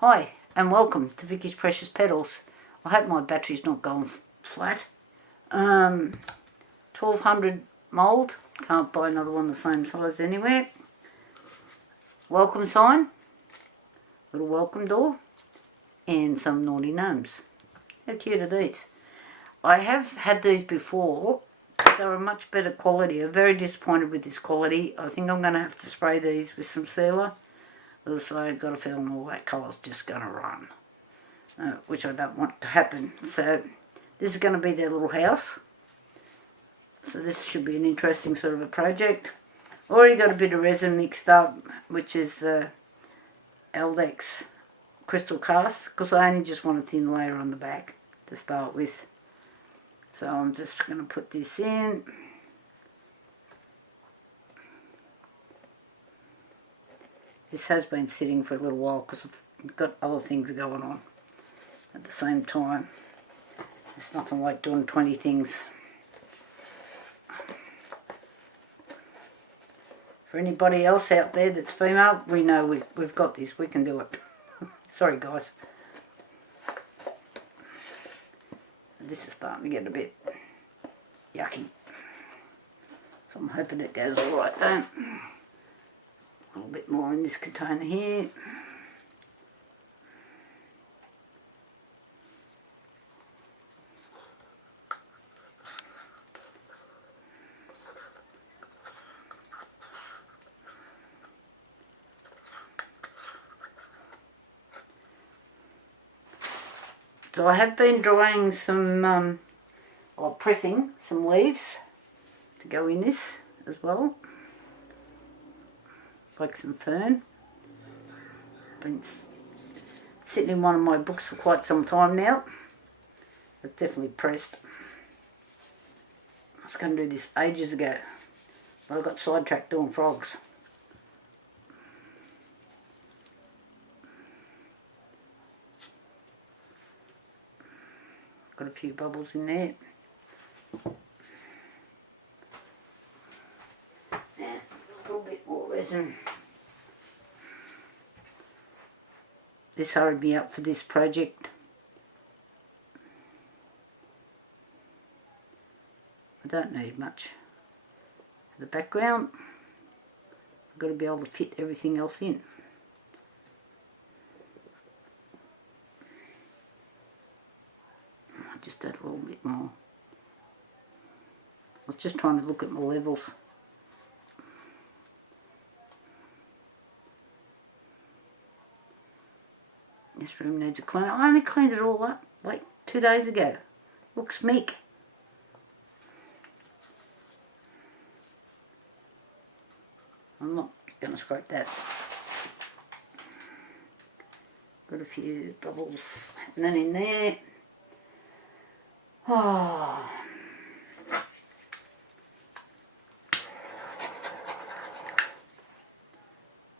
Hi and welcome to Vicky's Precious Petals. I hope my battery's not going flat. 1200 mould, can't buy another one the same size anywhere. Welcome sign, little welcome door, and some naughty gnomes. How cute are these? I have had these before, but they're a much better quality. I'm very disappointed with this quality. I think I'm going to have to spray these with some sealer. Also, I've got a feeling all that colour's just going to run, which I don't want to happen. So this is going to be their little house. So this should be an interesting sort of a project. Already got a bit of resin mixed up, which is the Aldax Crystal Cast, because I only just want a thin layer on the back to start with. So I'm just going to put this in. This has been sitting for a little while because I've got other things going on at the same time. It's nothing like doing 20 things. For anybody else out there that's female, we know we've got this. We can do it. Sorry, guys. This is starting to get a bit yucky. So I'm hoping it goes all right though. A little bit more in this container here. So I have been drying some, or pressing some leaves to go in this as well. Like some fern. Been sitting in one of my books for quite some time now. It's definitely pressed. I was going to do this ages ago, but I got sidetracked doing frogs. Got a few bubbles in there. And a little bit more resin. This hurried me up for this project. I don't need much for the background. I've got to be able to fit everything else in. I just add a little bit more. I was just trying to look at my levels. This room needs a clean. I only cleaned it all up like 2 days ago. Looks meek. I'm not going to scrape that. Got a few bubbles happening in there. Oh.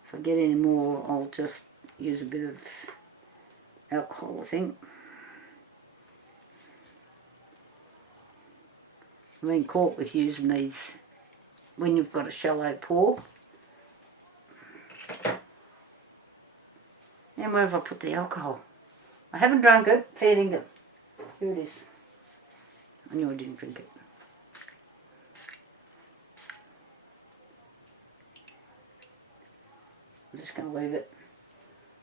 If I get any more, I'll just use a bit of alcohol, I think. I've been caught with using these when you've got a shallow pour. And where have I put the alcohol? I haven't drunk it, feeding it. Here it is. I knew I didn't drink it. I'm just going to leave it.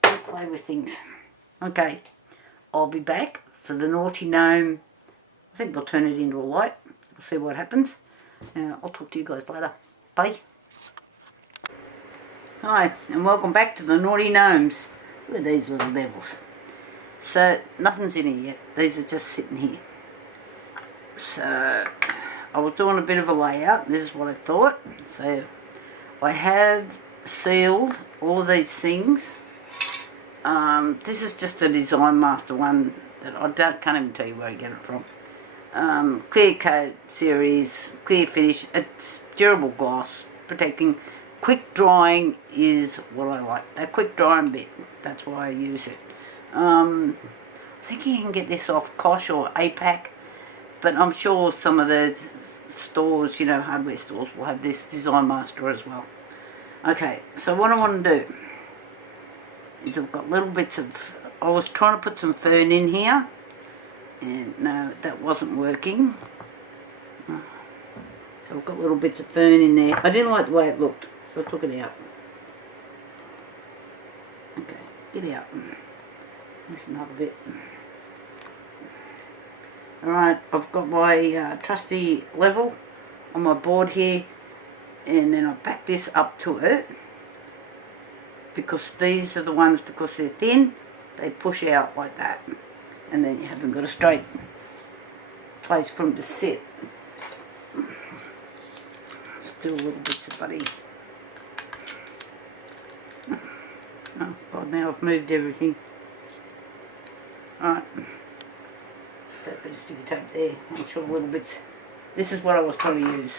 I'll play with things. Okay, I'll be back for the naughty gnome. I think we'll turn it into a light. We'll see what happens. I'll talk to you guys later. Bye. Hi, and welcome back to the naughty gnomes. Look at these little devils. So, nothing's in here yet. These are just sitting here. So, I was doing a bit of a layout. This is what I thought. So, I have sealed all of these things. This is just the Design Master one that I can't even tell you where I get it from. Clear Coat series, clear finish. It's durable gloss, protecting. Quick drying is what I like. That quick drying bit, that's why I use it. I think you can get this off Kosh or APAC, but I'm sure some of the stores, you know, hardware stores will have this Design Master as well. Okay, so what I want to do, is I've got little bits of, I was trying to put some fern in here, and no, that wasn't working. So I've got little bits of fern in there. I didn't like the way it looked, so I took it out. Okay, get out. There's another bit. Alright, I've got my trusty level on my board here, and then I back this up to it, because these are the ones, because they're thin, they push out like that, and then you haven't got a straight place for them to sit. Still a little bit of buddy. Oh God, now I've moved everything. Alright, that bit of sticky tape there, I'm sure a little bit. This is what I was trying to use.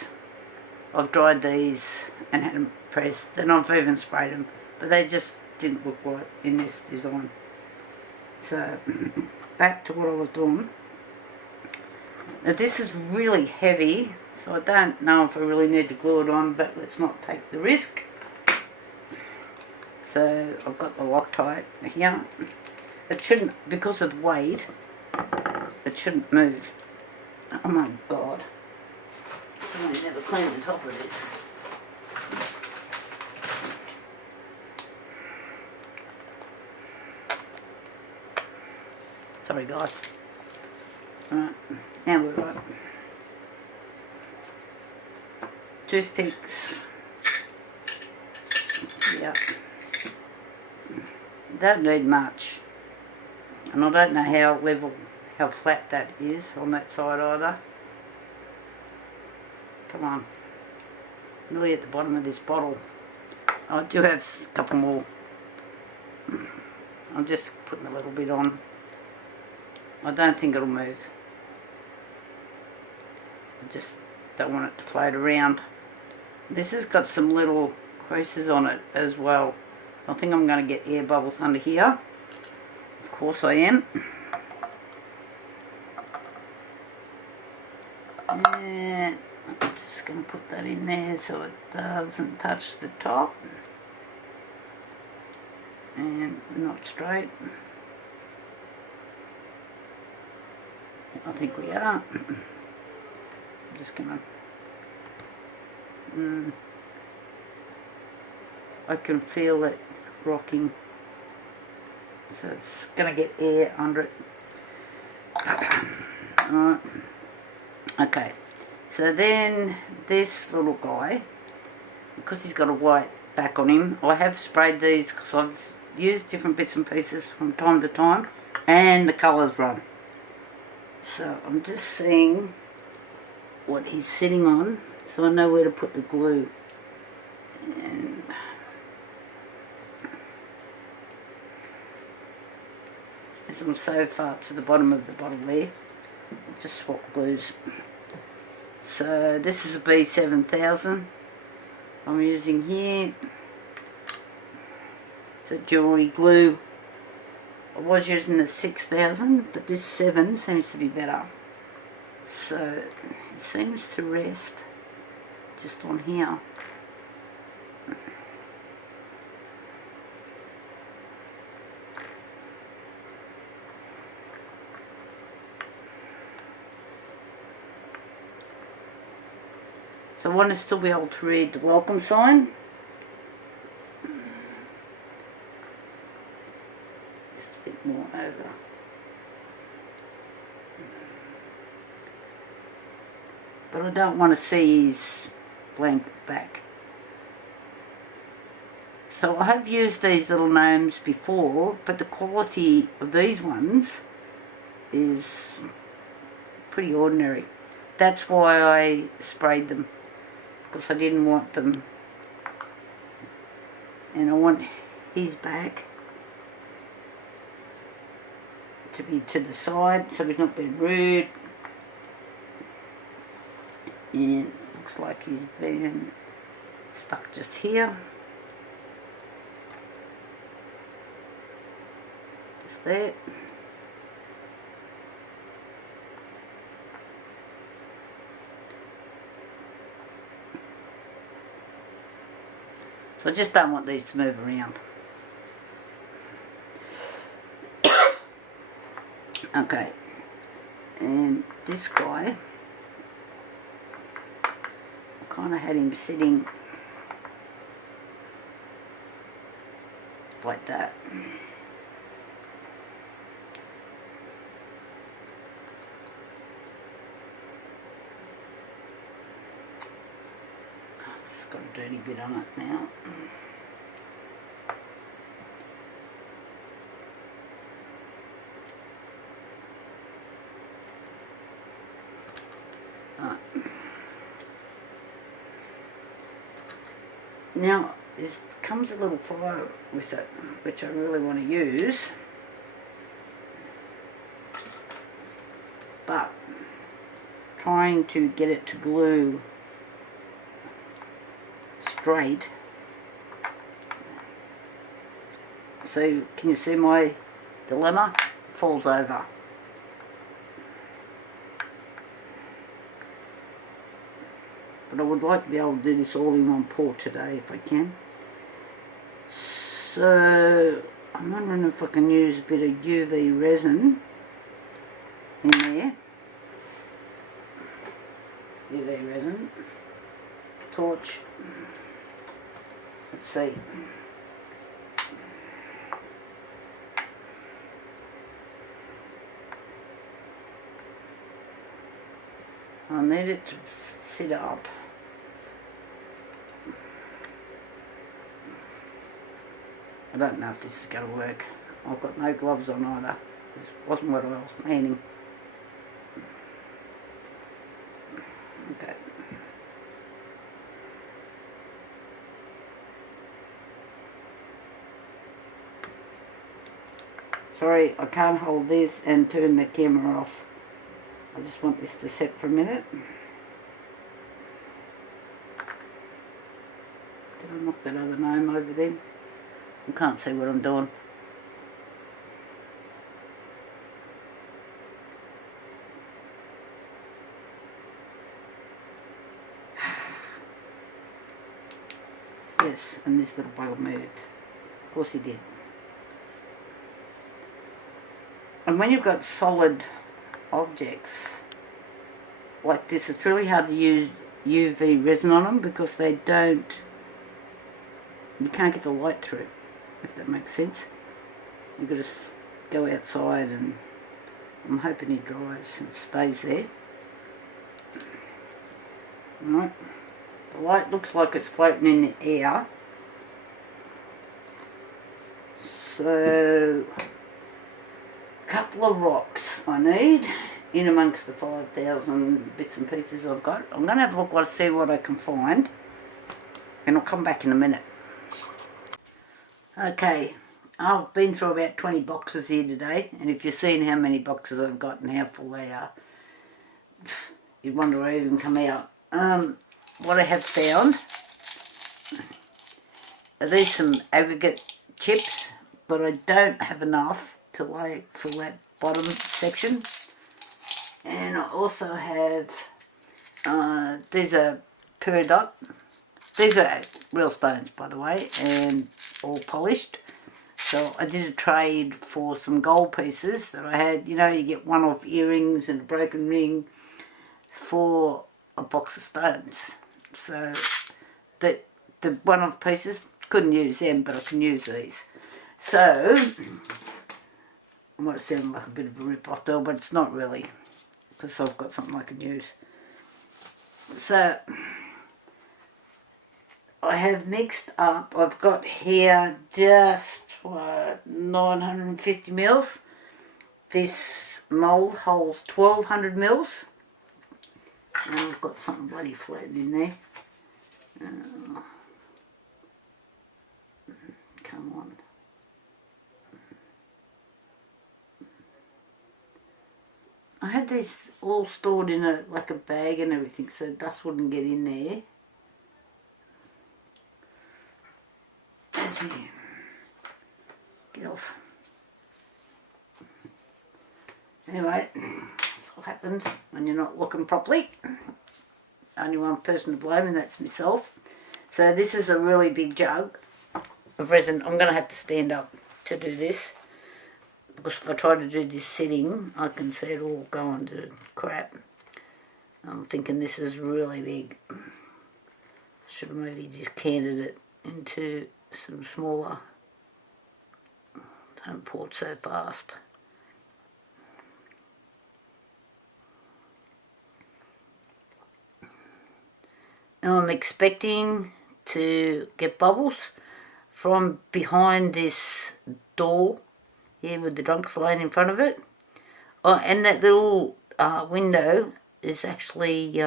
I've dried these and had them pressed, then I've even sprayed them, but they just didn't look right in this design. So, back to what I was doing. Now this is really heavy, so I don't know if I really need to glue it on, but let's not take the risk. So I've got the Loctite here. It shouldn't, because of the weight, it shouldn't move. Oh my God. I never cleaned the top of this. Sorry guys. Alright, now we're right. Toothpicks. Yep. Don't need much. And I don't know how level, how flat that is on that side either. Come on. Nearly at the bottom of this bottle. I do have a couple more. I'm just putting a little bit on. I don't think it'll move. I just don't want it to float around. This has got some little creases on it as well. I think I'm going to get air bubbles under here. Of course I am. And I'm just going to put that in there so it doesn't touch the top. And not straight. I think we are. I'm just going to... I can feel it rocking. So it's going to get air under it. Alright. Okay. So then this little guy, because he's got a white back on him, I have sprayed these because I've used different bits and pieces from time to time, and the colours run. So I'm just seeing what he's sitting on, so I know where to put the glue. And as I'm so far to the bottom of the bottle there, I'll just swap glues. So this is a B7000 I'm using here. It's a jewellery glue. I was using the 6000, but this 7 seems to be better. So it seems to rest just on here. So I want to still be able to read the welcome sign. Just a bit more over. But I don't want to see his blank back. So I have used these little gnomes before, but the quality of these ones is pretty ordinary. That's why I sprayed them, because I didn't want them, and I want his back to be to the side so he's not being rude. And it looks like he's been stuck just here, just there. So I just don't want these to move around. Okay, and this guy, I kind of had him sitting like that. This has got a dirty bit on it now. Now, this comes a little fire with it, which I really want to use, but trying to get it to glue straight. So, can you see my dilemma? Falls over. But I would like to be able to do this all in one pour today if I can. So I'm wondering if I can use a bit of UV resin in there. UV resin. Torch. Let's see. I need it to sit up. I don't know if this is going to work. I've got no gloves on either. This wasn't what I was planning. Okay. Sorry, I can't hold this and turn the camera off. I just want this to set for a minute. Did I knock that other gnome over then? I can't see what I'm doing. Yes, and this little bugger moved. Of course he did. And when you've got solid objects like this, it's really hard to use UV resin on them because they don't, you can't get the light through, if that makes sense. You've got to go outside, and I'm hoping it dries and stays there. Alright, the light looks like it's floating in the air. So, a couple of rocks I need in amongst the 5,000 bits and pieces I've got. I'm going to have a look, see what I can find, and I'll come back in a minute. Okay, I've been through about 20 boxes here today, and if you've seen how many boxes I've got and how full they are, you'd wonder where I even come out. What I have found are these some aggregate chips, but I don't have enough to lay for that bottom section. And I also have, these are peridot. These are real stones, by the way, and all polished. So I did a trade for some gold pieces that I had. You know, you get one-off earrings and a broken ring for a box of stones. So the one-off pieces, couldn't use them, but I can use these. So I might sound like a bit of a rip-off though, but it's not really, because I've got something I can use. So I have mixed up, I've got here just 950 mils. This mould holds 1200 mils. And I've got something bloody floating in there. Come on. I had these all stored in like a bag and everything, so dust wouldn't get in there. There's me. Get off. Anyway, that's what happens when you're not looking properly. Only one person to blame, and that's myself. So this is a really big jug of resin. I'm going to have to stand up to do this. because if I try to do this sitting, I can see it all going to crap. I'm thinking this is really big. Should have maybe just canted it into some smaller. Don't pour it so fast. Now I'm expecting to get bubbles from behind this door here with the drunks laying in front of it. Oh, and that little window is actually,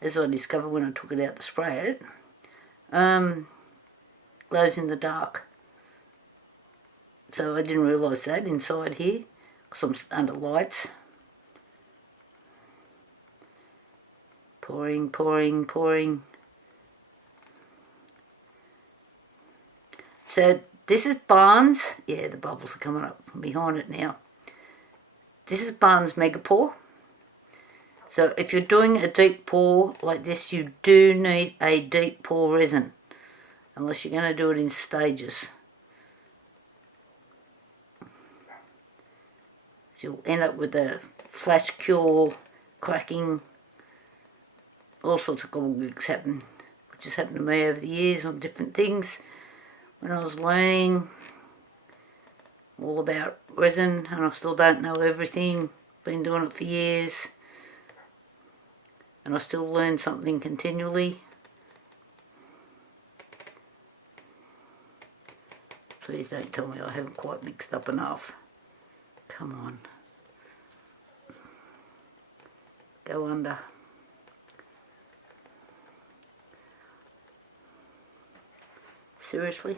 as I discovered when I took it out to spray it, glows in the dark. So I didn't realise that inside here, because I'm under lights. Pouring, pouring, pouring. So this is Barnes. Yeah, the bubbles are coming up from behind it now. This is Barnes Mega Pour. So if you're doing a deep pour like this, you do need a deep pour resin, unless you're going to do it in stages. So you'll end up with a flash cure, cracking, all sorts of gobbledygooks happen, which has happened to me over the years on different things. When I was learning all about resin, and I still don't know everything, been doing it for years, and I still learn something continually. Please don't tell me I haven't quite mixed up enough. Come on. Go under. Seriously?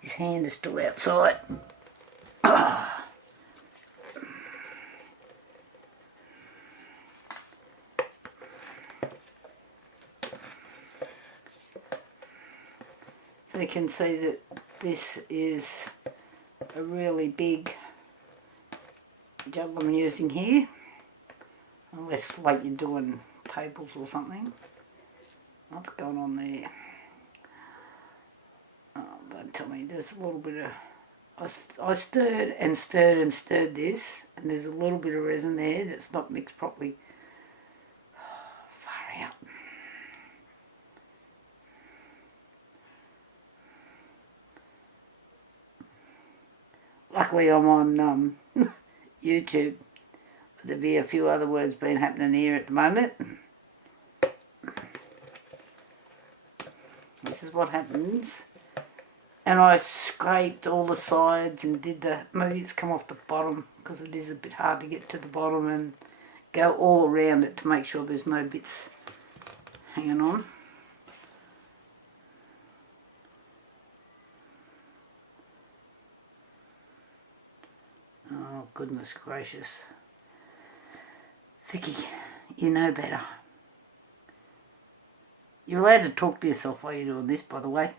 His hand is still outside. So you can see that this is a really big jug I'm using here, unless like you're doing tables or something. What's going on there? Oh, don't tell me. There's a little bit of... I stirred and stirred and stirred this, and there's a little bit of resin there that's not mixed properly. Far out. Luckily I'm on YouTube. There'll be a few other words been happening here at the moment. This is what happens. And I scraped all the sides and did the, maybe it's come off the bottom because it is a bit hard to get to the bottom, and go all around it to make sure there's no bits hanging on. Oh goodness gracious. Vicky, you know better. You're allowed to talk to yourself while you're doing this, by the way.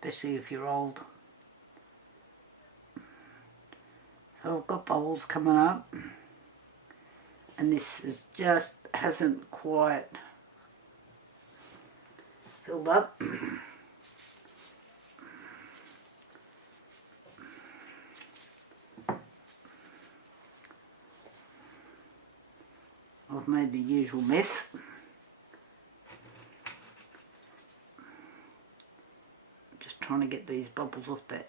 Especially if you're old. So I've got bubbles coming up. And this is just hasn't quite filled up. I've made the usual mess. Just trying to get these bubbles off that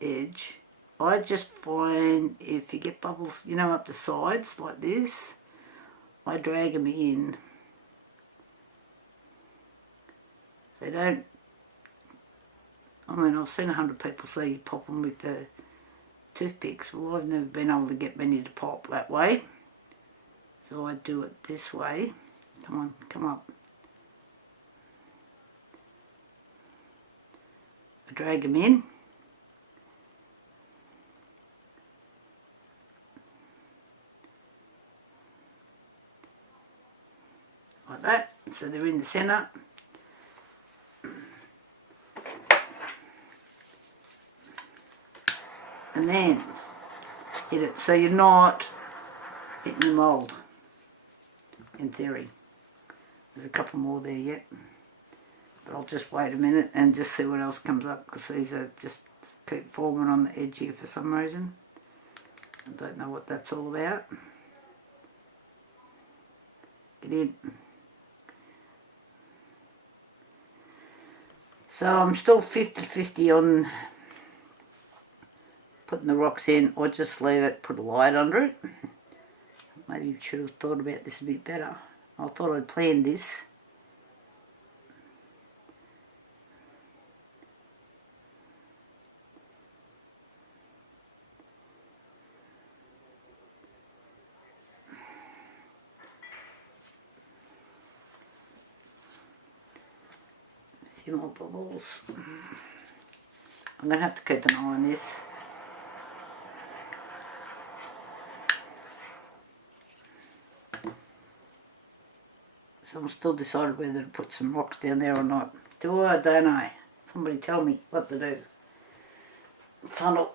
edge. I just find if you get bubbles, you know, up the sides like this, I drag them in. They don't, I mean, I've seen 100 people say you pop them with the toothpicks. Well, I've never been able to get many to pop that way. So I do it this way. Come on, come up. I drag them in. Like that. So they're in the centre. And then hit it. So you're not hitting the mould. In theory. There's a couple more there yet. But I'll just wait a minute and just see what else comes up, because these are just keep forming on the edge here for some reason. I don't know what that's all about. Get in. So I'm still 50-50 on putting the rocks in, or just leave it, put a light under it. Maybe I should have thought about this a bit better. I thought I'd planned this. A few more bubbles. I'm going to have to keep an eye on this. So I'm still deciding whether to put some rocks down there or not. Do I? Don't I? Somebody tell me what to do. Funnel.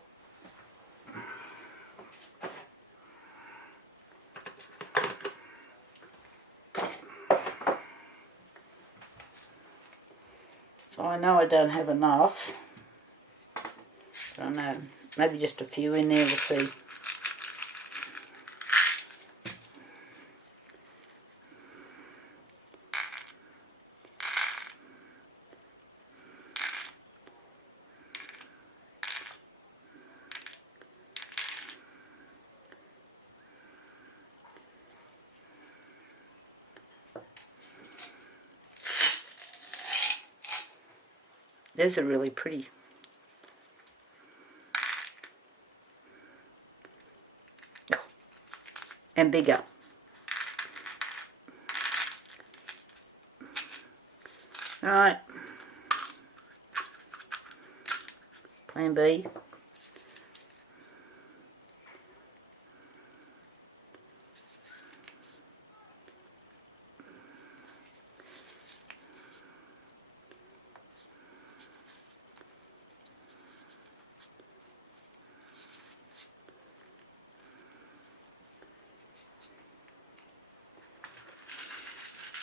So I know I don't have enough. I don't know. Maybe just a few in there, we'll see. Those are really pretty. And bigger. Right. Plan B.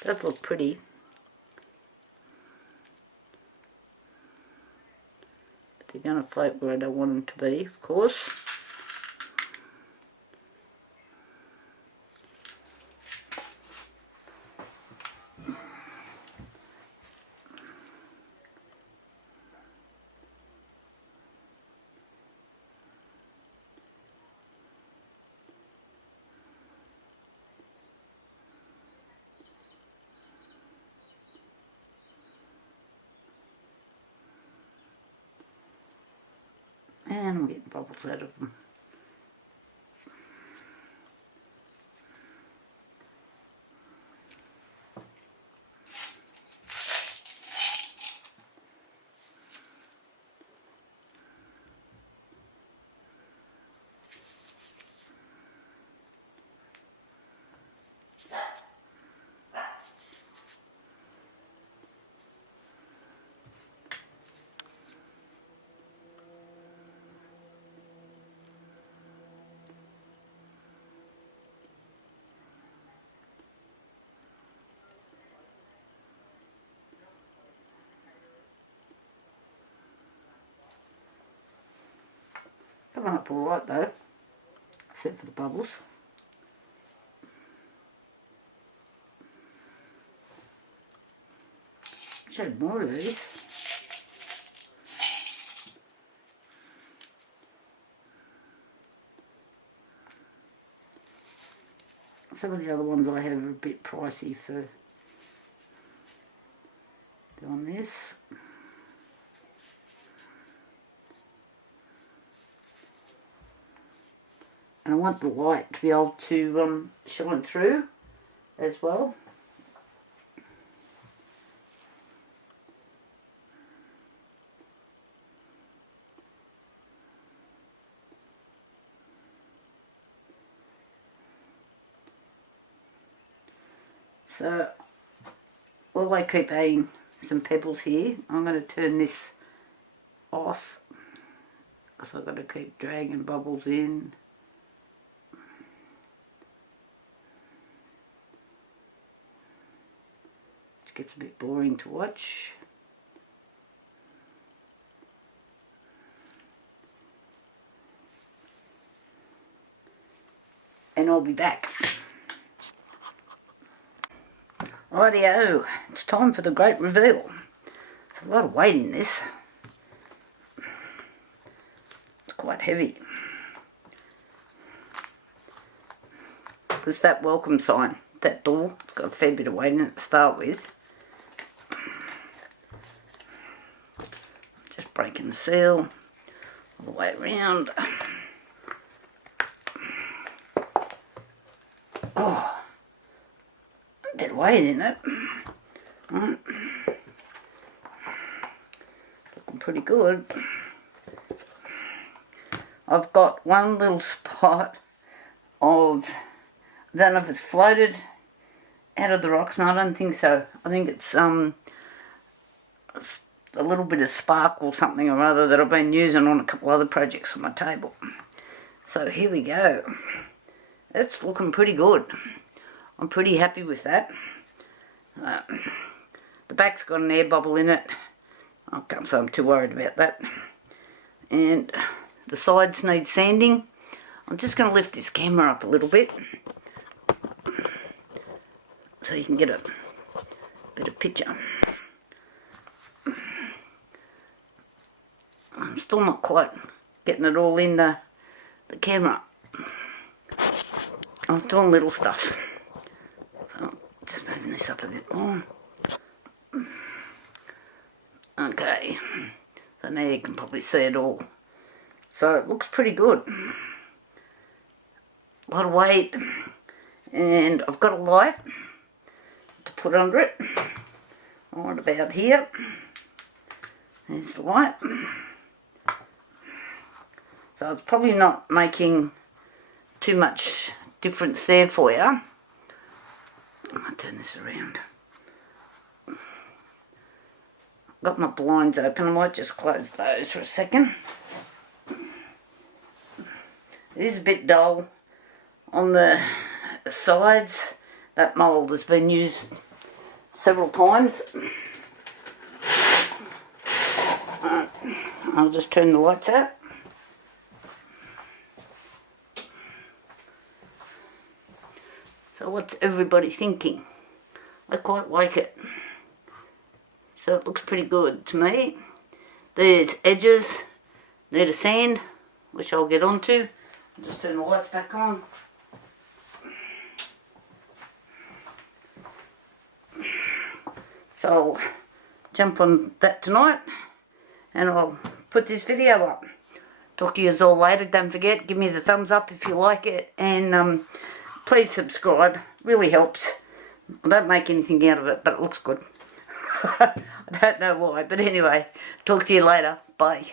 Does look pretty. But they're going to float where I don't want them to be, of course. And I'm getting bubbles out of them. Coming up alright though, except for the bubbles. Showed more of these. Some of the other ones I have are a bit pricey for doing this. And I want the light to be able to shine through as well. So while I keep adding some pebbles here, I'm going to turn this off because I've got to keep dragging bubbles in. Which gets a bit boring to watch. and I'll be back. Rightio, it's time for the great reveal. There's a lot of weight in this. It's quite heavy. There's that welcome sign, that door. It's got a fair bit of weight in it to start with. Just breaking the seal all the way around. Oh, a bit of weight in it. Right. Looking pretty good. I've got one little spot of, I don't know if it's floated out of the rocks. No, I don't think so. I think it's a little bit of sparkle something or other that I've been using on a couple other projects on my table. So here we go. It's looking pretty good. I'm pretty happy with that. The back's got an air bubble in it. I can't say I'm too worried about that. And the sides need sanding. I'm just going to lift this camera up a little bit so you can get a bit of picture. I'm still not quite getting it all in the camera. I'm doing little stuff. So just moving this up a bit more. Okay, so now you can probably see it all. So it looks pretty good. A lot of weight, and I've got a light to put under it. Right about here. There's the light. So it's probably not making too much difference there for you. I might turn this around. Got my blinds open. I might just close those for a second. It is a bit dull on the sides. That mould has been used several times. I'll just turn the lights out. So what's everybody thinking? I quite like it. So it looks pretty good to me. There's edges there to sand, which I'll get onto. I'll just turn the lights back on. So I'll jump on that tonight and I'll put this video up. Talk to you all later. Don't forget, give me the thumbs up if you like it, and please subscribe. Really helps. I don't make anything out of it, but it looks good. I don't know why, but anyway, talk to you later. Bye.